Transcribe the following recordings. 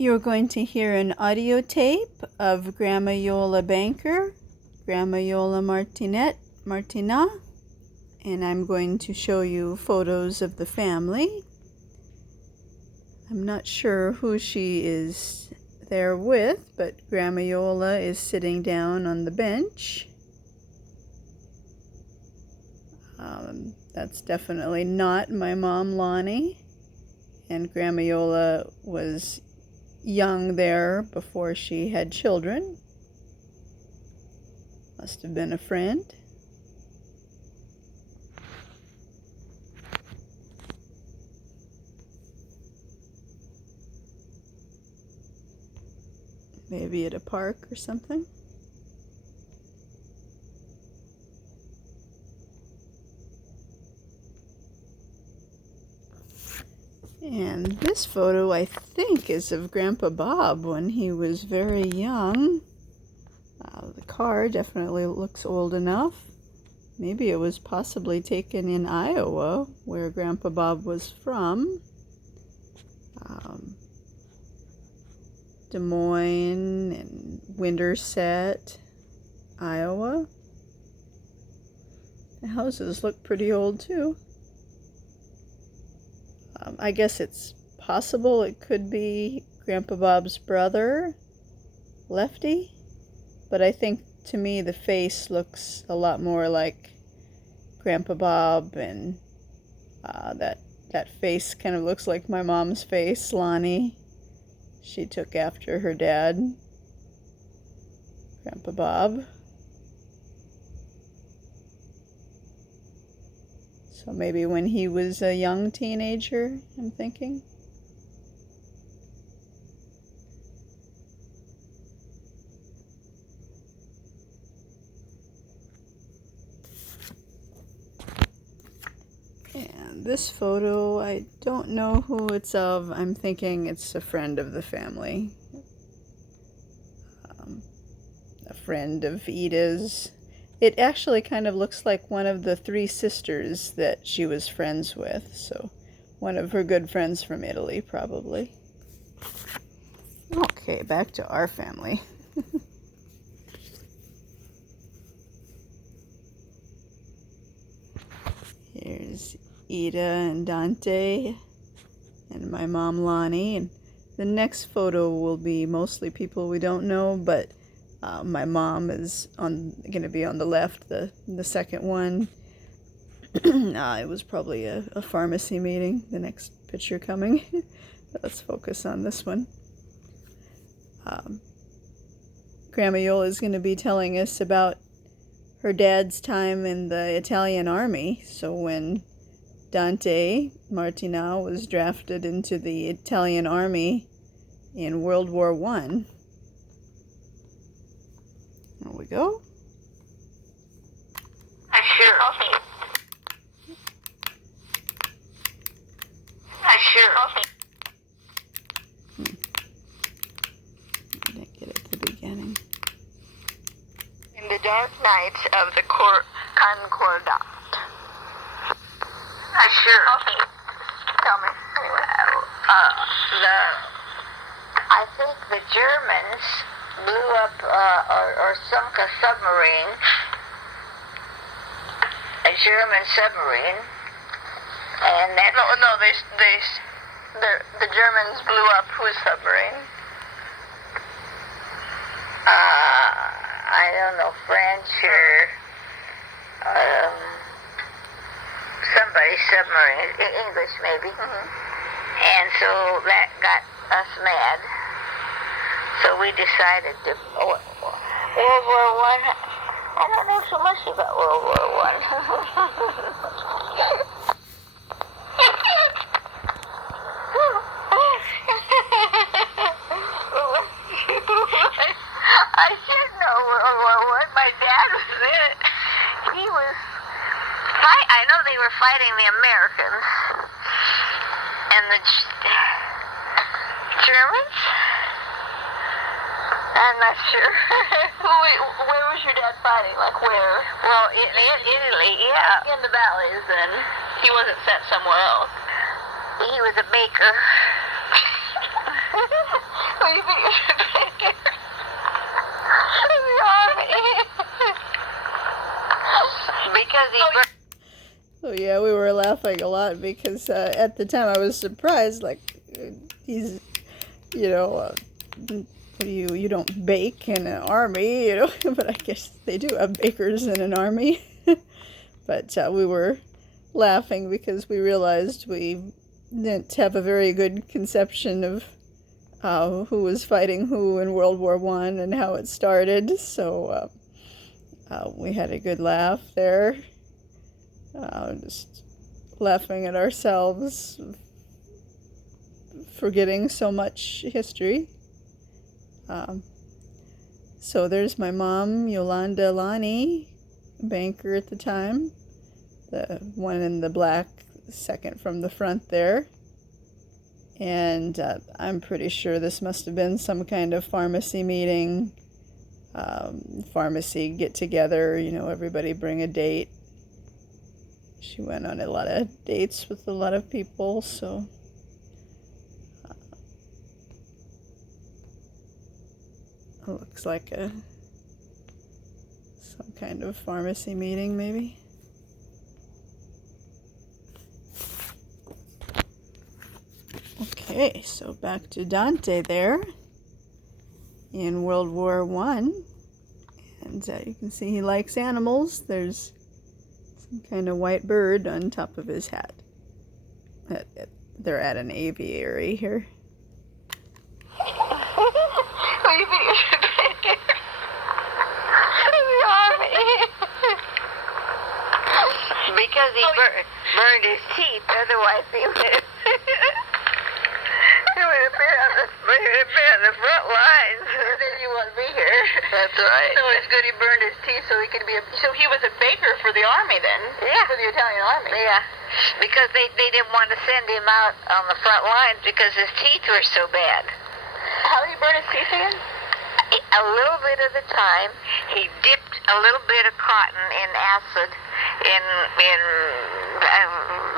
You're going to hear an audio tape of Grandma Iole Banker, Grandma Iole Martinat, and I'm going to show you photos of the family. I'm not sure who she is there with, but Grandma Iole is sitting down on the bench. That's definitely not my mom, Lonnie, and Grandma Iole was young there before she had children. Must have been a friend. Maybe at a park or something. And this photo, I think, is of Grandpa Bob when he was very young. The car definitely looks old enough. Maybe it was possibly taken in Iowa, where Grandpa Bob was from. Des Moines and Winterset, Iowa. The houses look pretty old too. I guess it's possible it could be Grandpa Bob's brother, Lefty, but I think to me the face looks a lot more like Grandpa Bob, and that face kind of looks like my mom's face, Lonnie. She took after her dad, Grandpa Bob. So maybe when he was a young teenager, I'm thinking. And this photo, I don't know who it's of. I'm thinking it's a friend of the family. A friend of Ida's. It actually kind of looks like one of the three sisters that she was friends with. So one of her good friends from Italy, probably. Okay, back to our family. Here's Ida and Dante and my mom, Lonnie. And the next photo will be mostly people we don't know, but my mom is going to be on the left, the second one. It was probably a pharmacy meeting, the next picture coming. Let's focus on this one. Grandma Iole is going to be telling us about her dad's time in the Italian army. So when Dante Martinat was drafted into the Italian army in World War I. There we go. I didn't get it at the beginning. In the dark nights of the Concordat. Tell me. I think the Germans blew up or sunk a submarine, a German submarine, and that... No, the Germans blew up whose submarine? I don't know, French or somebody's submarine, English maybe. And so that got us mad. So we decided to... World War I don't know so much about World War I. I should know World War I. My dad was in it. He was... I know they were fighting the Americans. And the Germans? I'm not sure. Where was your dad fighting? Like where? Well, in Italy, yeah. In the valleys, then. He wasn't sent somewhere else. He was a baker. Well, you think you should be in the army? Because he Oh yeah, we were laughing a lot because at the time I was surprised, like he's, you know, what do you don't bake in an army, you know, but I guess they do have bakers in an army. But we were laughing because we realized we didn't have a very good conception of who was fighting who in World War I and how it started. So we had a good laugh there, just laughing at ourselves, forgetting so much history. So there's my mom, Yolanda Lonnie, banker at the time, the one in the black, second from the front there. And I'm pretty sure this must have been some kind of pharmacy meeting, pharmacy get together, you know, everybody bring a date. She went on a lot of dates with a lot of people, so it looks like some kind of pharmacy meeting maybe. Okay, so back to Dante there in World War I. And you can see he likes animals. There's some kind of white bird on top of his hat. They're at an aviary here. Well, you think you should be in the army? Because he burned his teeth, otherwise he would have been on the front lines. Then you wouldn't be here. That's right. So it's good he burned his teeth so he could be so he was a baker for the army then? Yeah. For the Italian army? Yeah. Because they didn't want to send him out on the front lines because his teeth were so bad. How did he burn his teeth again? A little bit at a time. He dipped a little bit of cotton in acid, in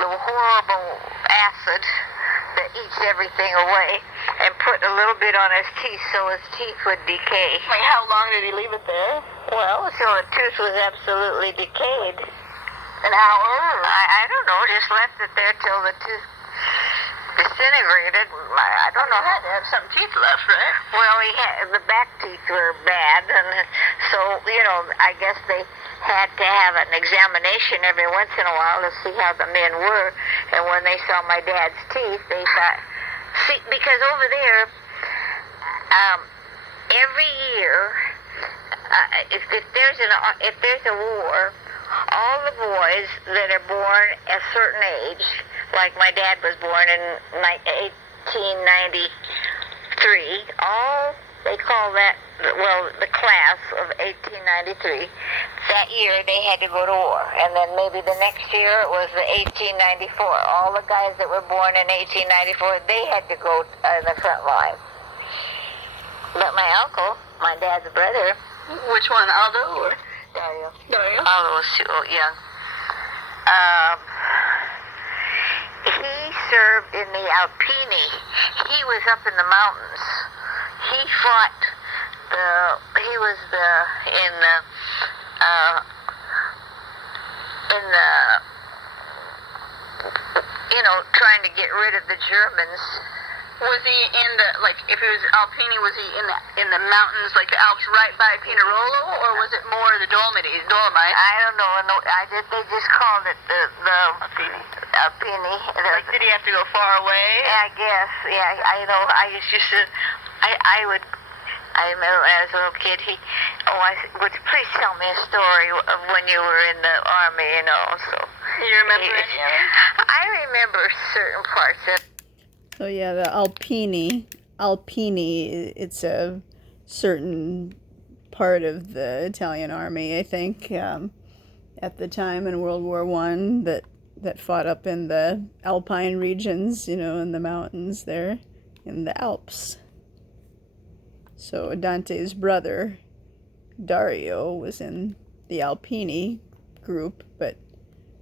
the horrible acid that eats everything away, and put a little bit on his teeth so his teeth would decay. Like, how long did he leave it there? Well, until the tooth was absolutely decayed. An hour? I don't know, just left it there till the tooth disintegrated. I don't know. He had to have some teeth left, right? Well, the back teeth were bad, and so, you know, I guess they had to have an examination every once in a while to see how the men were, and when they saw my dad's teeth, they thought, see, because over there, every year, if there's a war, all the boys that are born at a certain age, like my dad was born in 1893, they call that, well, the class of 1893, that year they had to go to war. And then maybe the next year it was the 1894. All the guys that were born in 1894, they had to go in the front line. But my uncle, my dad's brother. Which one, Aldo or? Dario. Aldo was too young. He served in the Alpini. He was up in the mountains. He fought he was in the you know, trying to get rid of the Germans. Was he in the, like, if he was Alpini, was he in the mountains, like the Alps right by Pinerolo, or was it more the Dolomite? I don't know. No, they just called it the Alpini. Like, did he have to go far away? I guess, yeah. I know, I used to, I remember as a little kid, would you please tell me a story of when you were in the army, you know, so. Do you remember any of it? I remember certain parts of it. So yeah, the Alpini, it's a certain part of the Italian army, I think, at the time in World War I that fought up in the Alpine regions, you know, in the mountains there, in the Alps. So Dante's brother, Dario, was in the Alpini group, but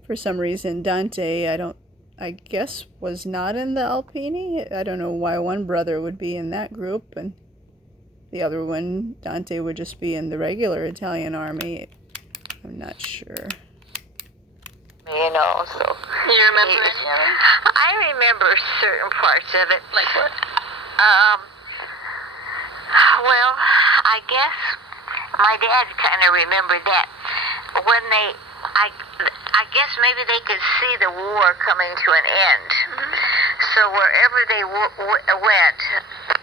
for some reason Dante, I I guess was not in the Alpini. I don't know why one brother would be in that group and the other one, Dante, would just be in the regular Italian army. I'm not sure. You know, so. You remember any of it? I remember certain parts of it. Like what? Well, I guess my dad kind of remembered that when I guess maybe they could see the war coming to an end. Mm-hmm. So wherever they went,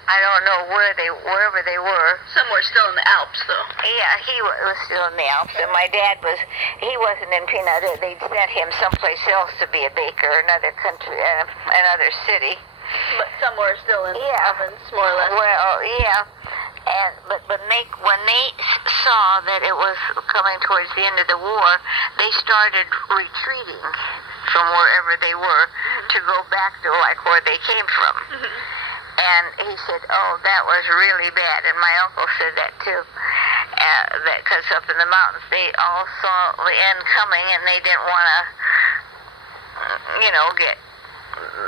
I don't know wherever they were. Somewhere still in the Alps, though. Yeah, he was still in the Alps, and my dad he wasn't in Pina. They'd sent him someplace else to be a baker, another country, another city. But somewhere still in the province, more or less. Well, yeah. But when they saw that it was coming towards the end of the war, they started retreating from wherever they were to go back to like where they came from. Mm-hmm. And he said, "Oh, that was really bad." And my uncle said that too, that because up in the mountains they all saw the end coming, and they didn't want to,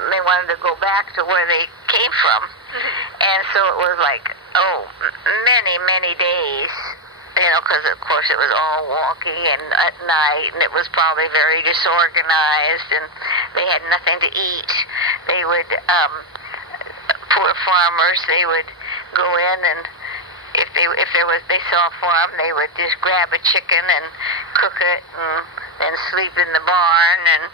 they wanted to go back to where they came from. And so it was like, many, many days, because of course it was all walking and at night, and it was probably very disorganized, and they had nothing to eat. They would, poor farmers, they would go in, and if they saw a farm, they would just grab a chicken and cook it and sleep in the barn, and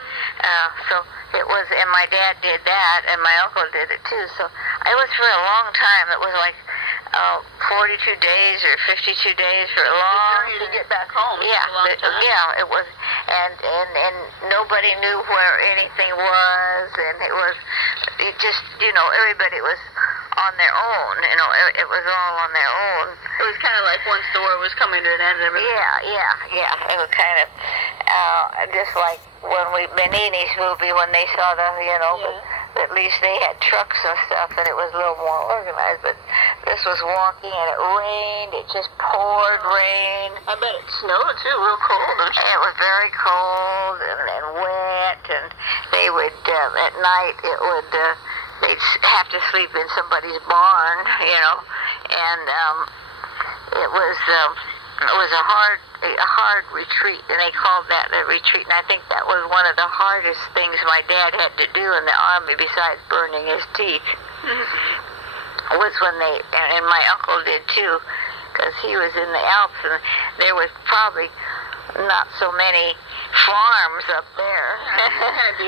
so it was, and my dad did that, and my uncle did it too. So it was for a long time. It was like 42 days or 52 days for a long time to get back home. Yeah, it was, and nobody knew where anything was, and it just everybody was on their own. It was all on their own. It was kind of like once the war was coming to an end, everything. Yeah. It was kind of just like when Benigni's movie, when they saw but at least they had trucks and stuff, and it was a little more organized. But this was walking, and it rained. It just poured rain. I bet it snowed too, real cold. It was very cold and wet, and they would at night they'd have to sleep in somebody's barn, and it was a hard retreat, and they called that a retreat, and I think that was one of the hardest things my dad had to do in the army besides burning his teeth. Was when and my uncle did too, because he was in the Alps, and there was probably not so many farms up there. And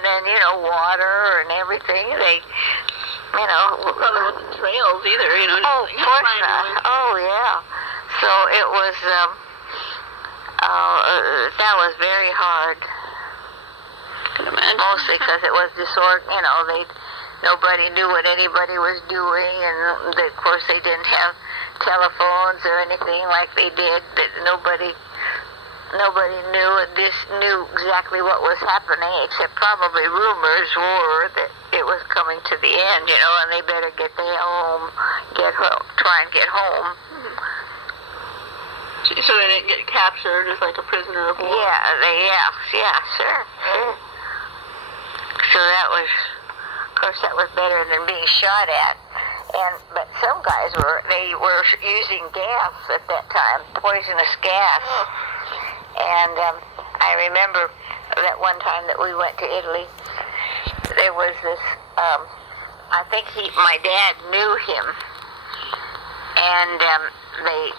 then water and everything. They, probably wasn't trails either. Oh, of course not. Oh, yeah. So it was. That was very hard. I can imagine. Mostly because it was disorganized. Nobody knew what anybody was doing, and of course they didn't have telephones or anything like they did. That nobody knew exactly what was happening, except probably rumors were that it was coming to the end, and they better get the hell home, try and get home. So they didn't get captured as like a prisoner of war? Yeah, sure. So that was, of course, that was better than being shot at. But some guys were using gas at that time, poisonous gas. And I remember that one time that we went to Italy, there was this, I think my dad knew him, and they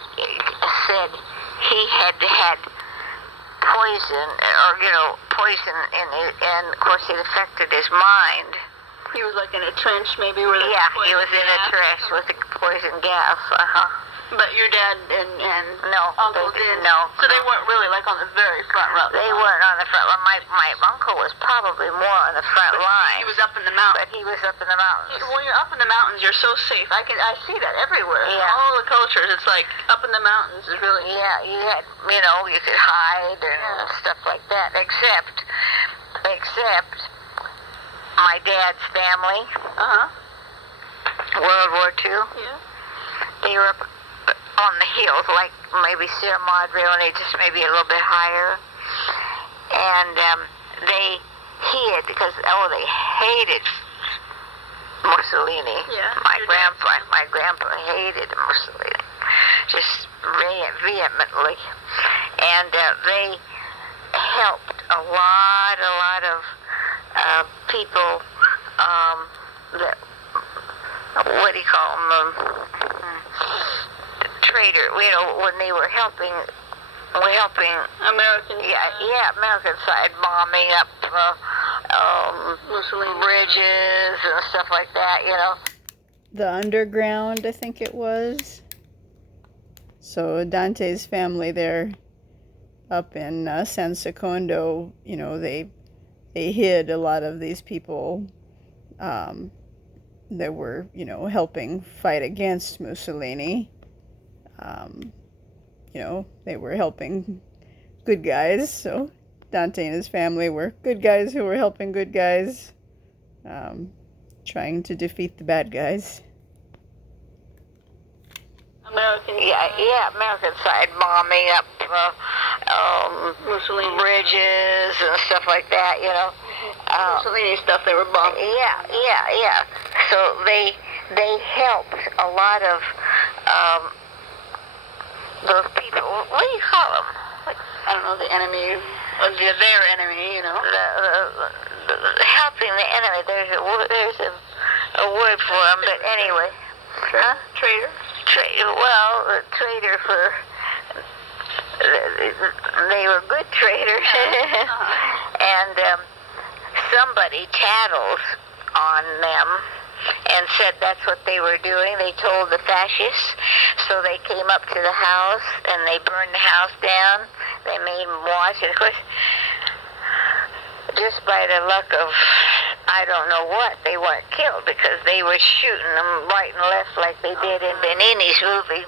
said he had poison, poison and of course it affected his mind. He was like in a trench maybe where the he was in a trench with the poison gas, But your dad and uncle did? No. So they weren't really like on the very front row? They weren't on the front line. My uncle was probably more on the front line. He was up in the mountains. But he was up in the mountains. When you're up in the mountains, you're so safe. I see that everywhere. Yeah. All the cultures, it's like up in the mountains is really... Yeah, you had, you could hide and stuff like that, except my dad's family, World War II, they were up on the hills, like maybe Sierra Madre, only just maybe a little bit higher, and they hid because they hated Mussolini. Yeah. My grandpa hated Mussolini, just vehemently, and they helped a lot of people. That, what do you call them? Traitor. When they were helping. American. American side bombing up Mussolini bridges and stuff like that. The underground, I think it was. So Dante's family there up in San Secondo, they hid a lot of these people that were, helping fight against Mussolini. They were helping good guys, so Dante and his family were good guys who were helping good guys, trying to defeat the bad guys. American. American side bombing up Mussolini bridges and stuff like that. Mussolini stuff they were bombing. Yeah. So they helped a lot of those people. What do you call them? I don't know, the enemy, or their enemy, Helping the enemy. There's a word for them, but anyway. Huh? Traitor. Traitor for. They were good traitors, and somebody tattled on them and said that's what they were doing. They told the fascists, so they came up to the house and they burned the house down. They made them watch, and of course, just by the luck of I don't know what, they weren't killed because they were shooting them right and left like they did in Benigni's movie.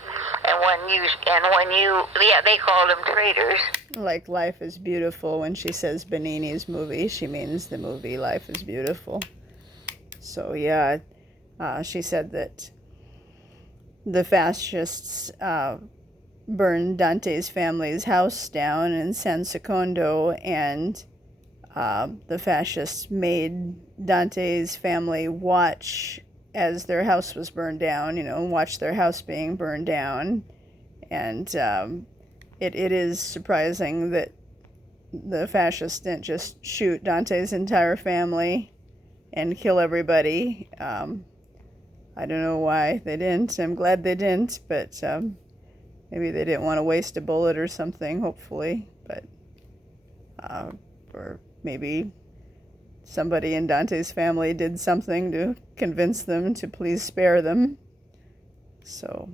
They called them traitors. Like Life is Beautiful, when she says Benigni's movie, she means the movie Life is Beautiful. So yeah, she said that the fascists burned Dante's family's house down in San Secondo, and the fascists made Dante's family watch as their house was burned down, watch their house being burned down. And it is surprising that the fascists didn't just shoot Dante's entire family and kill everybody. I don't know why they didn't. I'm glad they didn't, but maybe they didn't want to waste a bullet or something, hopefully. But or maybe somebody in Dante's family did something to convince them to please spare them. So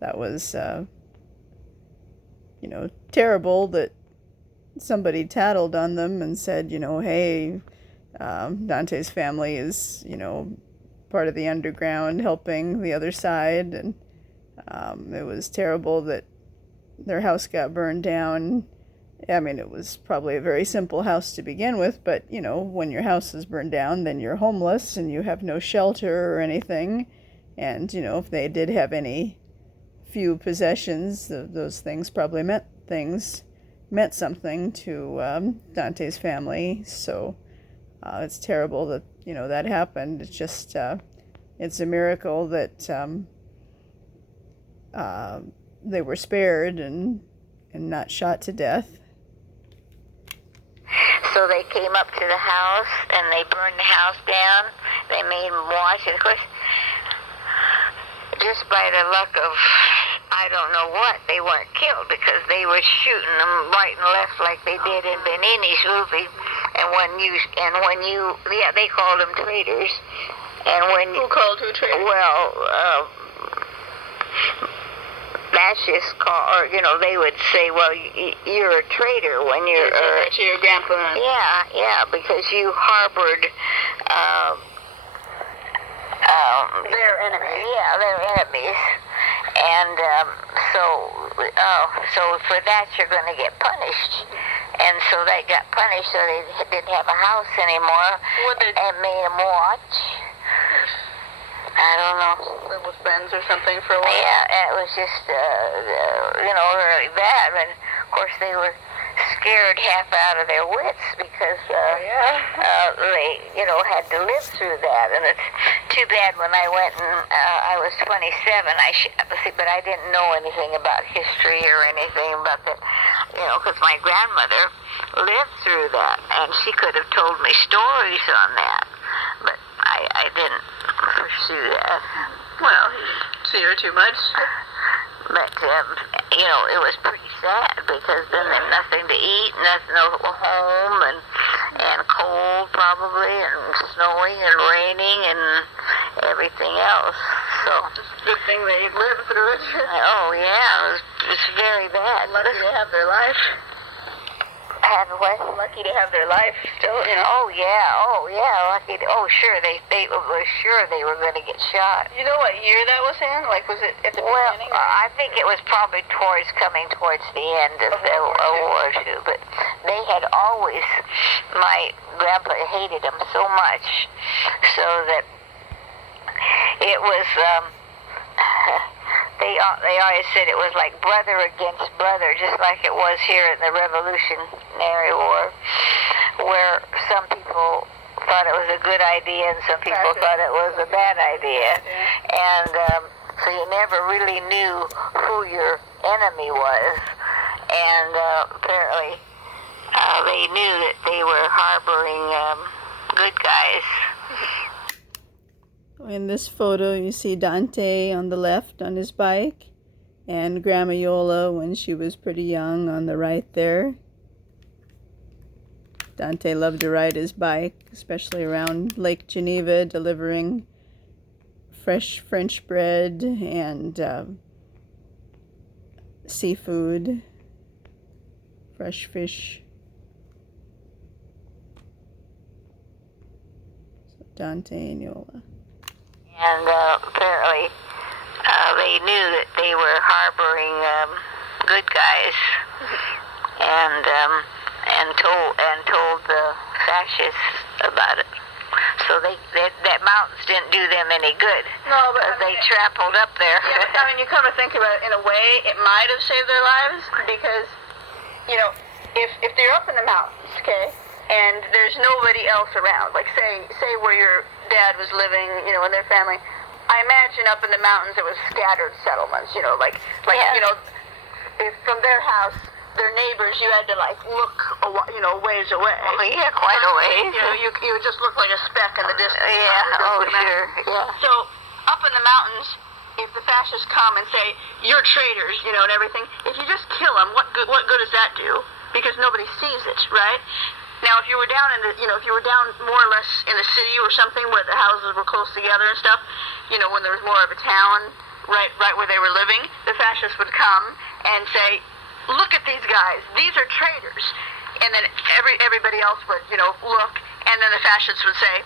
that was, terrible that somebody tattled on them and said, hey, Dante's family is, part of the underground helping the other side. And it was terrible that their house got burned down. I mean, it was probably a very simple house to begin with, but, when your house is burned down, then you're homeless and you have no shelter or anything. And, if they did have any few possessions, those things probably meant something to Dante's family. So it's terrible that, that happened. It's just, it's a miracle that they were spared and not shot to death. So they came up to the house and they burned the house down. They made them watch, and of course, just by the luck of I don't know what, they weren't killed because they were shooting them right and left like they did in Benigni's movie. And they called them traitors. And who called who traitors? Well, fascists they would say, well, you're a traitor when you're to your grandpa. Yeah, because you harbored their enemies. Yeah, their enemies. And so for that you're going to get punished. And so they got punished, so they didn't have a house anymore. And made them watch. I don't know. Live with friends or something for a while. Yeah, and it was just, really bad. And of course they were scared half out of their wits because they, had to live through that. And it's too bad when I went and I was 27. But I didn't know anything about history or anything about that, because my grandmother lived through that, and she could have told me stories on that. But I didn't pursue that. Well, you see her too much. But, it was pretty sad because then there's nothing to eat, no home, and cold probably, and snowing and raining and everything else. So Just a good thing they lived through it. oh yeah, it was very bad. Lucky to have their life. Have what? Lucky to have their life still, Oh yeah, lucky. Sure, they were sure they were going to get shot. You know what year that was in? Like, was it at the Well, beginning? I think it was probably coming towards the end of World War II. But they had always, my grandpa hated them so much, so that it was, they always said it was like brother against brother, just like it was here in the Revolutionary War, where some people thought it was a good idea and some people thought it was a bad idea. And so you never really knew who your enemy was. And apparently they knew that they were harboring good guys. In this photo, you see Dante on the left on his bike, and Grandma Iole when she was pretty young on the right there. Dante loved to ride his bike, especially around Lake Geneva, delivering fresh French bread and seafood, fresh fish. So Dante and Iole. And apparently they knew that they were harboring good guys, and told the fascists about it. So that mountains didn't do them any good. No, but they trampled up there. Yeah, but you come to think about it, in a way, it might have saved their lives because, if they're up in the mountains, okay, and there's nobody else around, like say where your dad was living, and their family. I imagine up in the mountains it was scattered settlements, if from their house, their neighbors, you had to look, ways away. Oh, yeah, quite a ways. You would just look like a speck in the distance. Yeah, oh sure, yeah. So up in the mountains, if the fascists come and say you're traitors, and everything, if you just kill them, what good does that do? Because nobody sees it, right? Now, if you were down if you were down more or less in the city or something where the houses were close together and stuff, when there was more of a town right where they were living, the fascists would come and say, look at these guys, these are traitors. And then everybody else would, look, and then the fascists would say,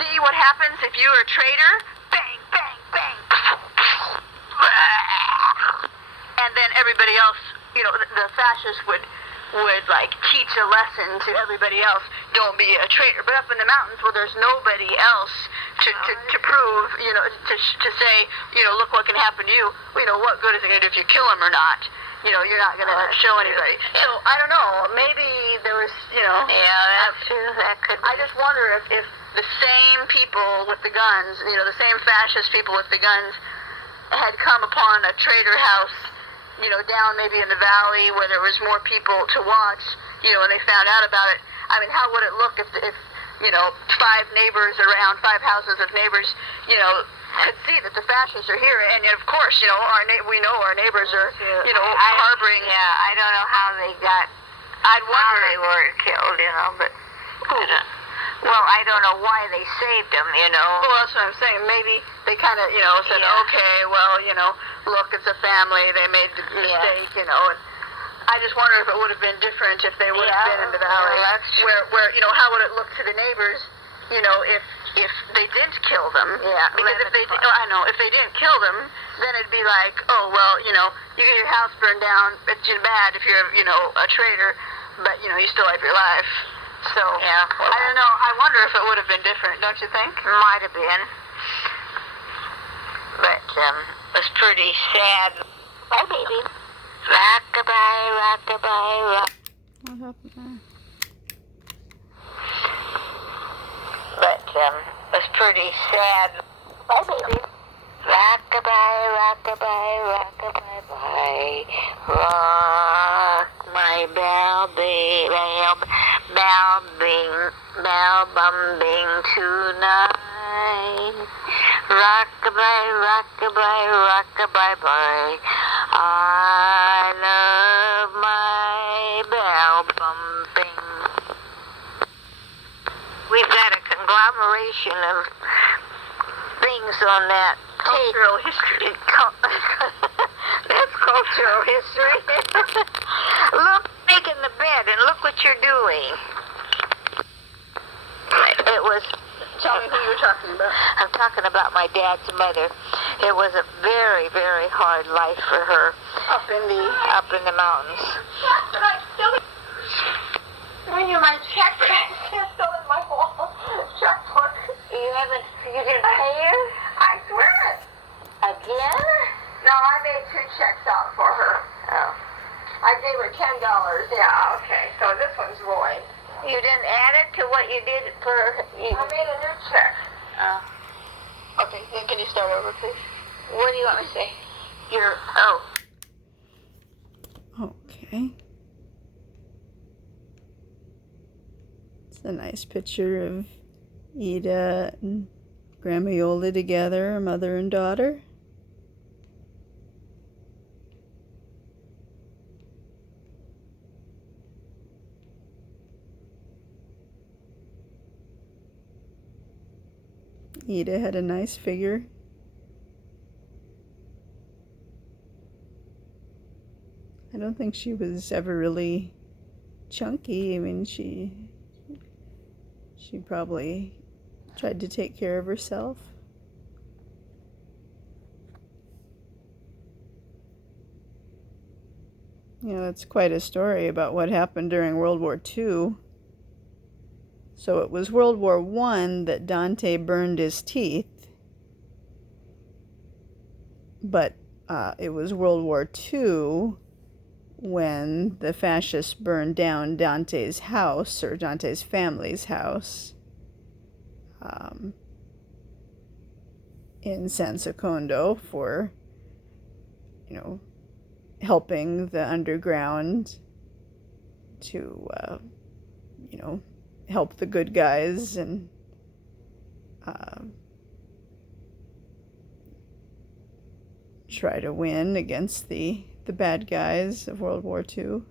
see what happens if you're a traitor? Bang, bang, bang. And then everybody else, the fascists would teach a lesson to everybody else, don't be a traitor. But up in the mountains where there's nobody else to prove, to say, look what can happen to you, what good is it going to do if you kill him or not? You're not going to show anybody. So, I don't know, maybe there was, Yeah, that's true, that could be. I just wonder if the same people with the guns, the same fascist people with the guns had come upon a traitor house, down maybe in the valley where there was more people to watch, and they found out about it. I mean, how would it look if 5 neighbors around, 5 houses of neighbors, could see that the fascists are here, and of course, we know our neighbors are, harboring. Yeah, I don't know how they got. I'd wonder how they were killed, but. Well, I don't know why they saved them, Well, that's what I'm saying. Maybe they kind of, said, Yeah. okay, well, look, it's a family. They made the mistake, and I just wonder if it would have been different if they would have been in the valley. Yeah, that's true. Where how would it look to the neighbors, if they didn't kill them? Yeah, Because if they didn't kill them, then it'd be like, oh, well, you get your house burned down. It's bad if you're, a traitor, but, you still have your life. So, Yeah, well, I don't know. I wonder if it would have been different, don't you think? might have been. But it was pretty sad. Bye, baby. Rock-a-bye, rock-a-bye, rock. What happened there? But it was pretty sad. Bye, baby. Rock-a-bye, rock-a-bye, rock-a-bye, bye. Rock my bell, bell-bumping tonight. Rock-a-bye, rock-a-bye, rock-a-bye, bye. I love my bell-bumping. We've got a conglomeration of things on that Cultural history. That's cultural history. Look, making the bed, and look what you're doing. It was. Tell me who you were talking about. I'm talking about my dad's mother. It was a very, very hard life for her Up in the mountains. But I still. When you my check, it's still in my wall. Checkbook. You didn't pay her? I swear it. Again? No, I made 2 checks out for her. Oh. I gave her $10. Yeah, okay. So this one's void. You didn't add it to what you did for you. I made a new check. Oh. Okay, then can you start over, please? What do you want me to say? Okay. It's a nice picture of Ida and Grandma Iole together, mother and daughter. Ida had a nice figure. I don't think she was ever really chunky. I mean, she probably tried to take care of herself. You know, it's quite a story about what happened during World War II. So it was World War I that Dante burned his teeth, but it was World War II when the fascists burned down Dante's house, or Dante's family's house, in San Secondo for, helping the underground to, help the good guys and try to win against the bad guys of World War II.